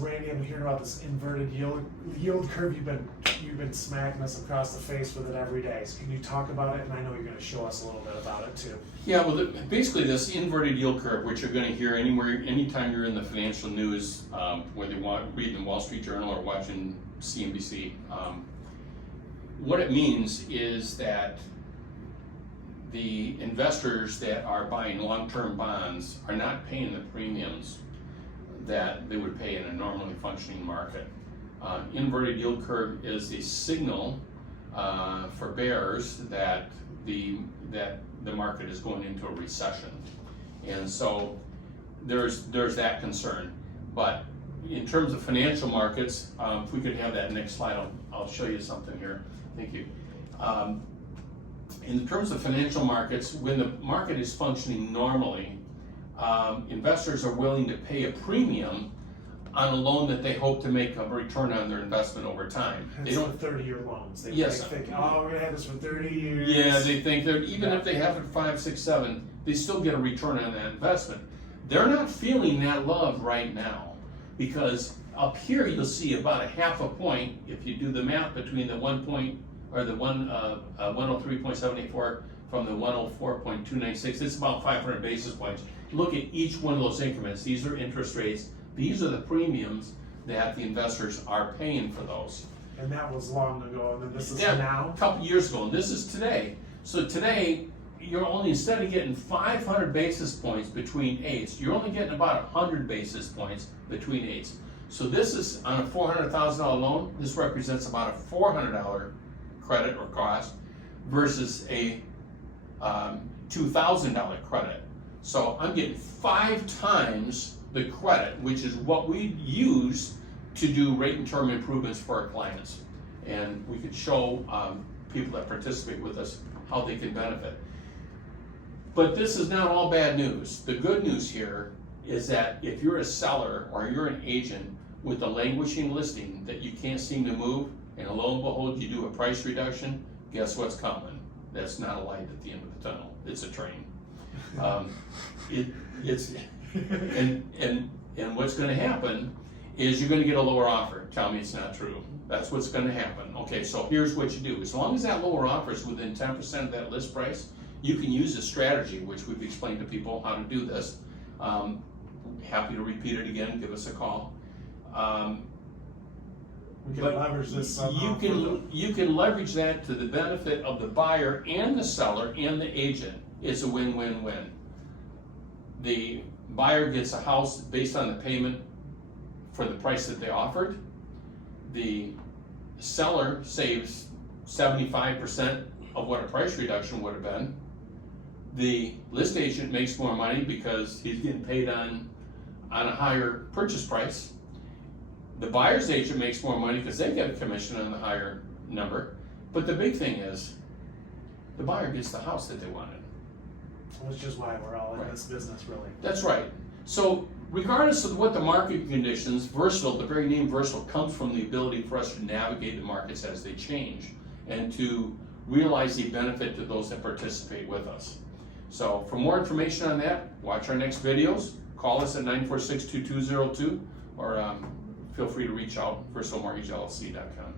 Randy, I'm hearing about this inverted yield curve. You've been smacking us across the face with it every day. So can you talk about it? And I know you're going to show us a little bit about it too. Yeah, well, basically this inverted yield curve, which you're going to hear anytime you're in the financial news, whether you reading the Wall Street Journal or watching CNBC, what it means is that the investors that are buying long-term bonds are not paying the premiums that they would pay in a normally functioning market. Inverted yield curve is a signal for bears that the market is going into a recession, and so there's that concern. But in terms of financial markets, if we could have that next slide, I'll show you something here. Thank you. In terms of financial markets, when the market is functioning normally, investors are willing to pay a premium on a loan that they hope to make a return on their investment over time. It's They don't. the 30-year loans. They Yes. think, oh, we're gonna have this for 30 years. Yeah, they think that even if they have it 5, 6, 7, they still get a return on that investment. They're not feeling that love right now, because up here you'll see about a half a point if you do the math between the 103.74 from the 104.296. It's about 500 basis points. Look at each one of those increments. These are interest rates. These are the premiums that the investors are paying for those. And that was long ago, and then this is Yeah, now? a couple years ago, and this is today. So today, you're only, instead of getting 500 basis points between eights, you're only getting about 100 basis points between eights. So this is on a $400,000 loan, this represents about a $400 credit or cost versus a $2,000 credit. So I'm getting 5 times the credit, which is what we use to do rate and term improvements for our clients. And we could show people that participate with us how they can benefit. But this is not all bad news. The good news here is that if you're a seller or you're an agent with a languishing listing that you can't seem to move, and lo and behold you do a price reduction, guess what's coming? That's not a light at the end of the tunnel. It's a train. And what's going to happen is you're going to get a lower offer. Tell me it's not true. That's what's going to happen. Okay, so here's what you do. As long as that lower offer is within 10% of that list price, you can use a strategy, which we've explained to people how to do this. Happy to repeat it again. Give us a call. We can leverage this somehow. You can leverage that to the benefit of the buyer and the seller and the agent. It's a win-win-win. The buyer gets a house based on the payment for the price that they offered. The seller saves 75% of what a price reduction would have been. The list agent makes more money because he's getting paid on a higher purchase price. The buyer's agent makes more money because they get a commission on the higher number. But the big thing is, the buyer gets the house that they wanted. Which is why we're all in this business, really. That's right. So regardless of what the market conditions, versatile, the very name versatile, comes from the ability for us to navigate the markets as they change and to realize the benefit to those that participate with us. So for more information on that, watch our next videos, call us at 946-2202, or feel free to reach out, versatilemortgagellc.com.